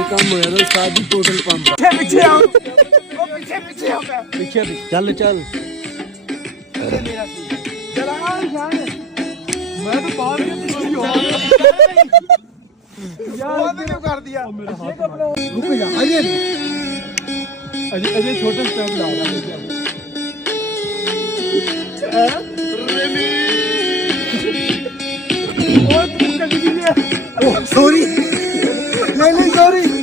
ਇਹ ਕੰਮ ਹੋਇਆ ਤਾਂ ਉਸਤਾਦ ਦੀ ਟੋਟਲ ਪੰਪ ਪਿੱਛੇ ਆਓ ਉਹ ਪਿੱਛੇ ਆ ਮੈਂ ਪਿੱਛੇ ਚੱਲ ਚੱਲ ਮੇਰਾ ਸੀ ਚਲਾ ਸ਼ਾਨ ਮੈਂ ਤਾਂ ਬਾਹਰ ਹੀ ਪਿੱਛੇ ਹੋ ਯਾਰ ਕਿਉਂ ਕਰ ਦਿਆ ਮੇਰਾ ਹੱਥ ਰੁਕ ਜਾ ਅਜੇ ਛੋਟੇ ਸਟੈਪ ਲਾ ਰਹਾ ਹਾਂ ਉਹ ਤੂੰ ਕੱਢ ਗਈ ਓ ਸੌਰੀ ਨਹੀਂ ਸੌਰੀ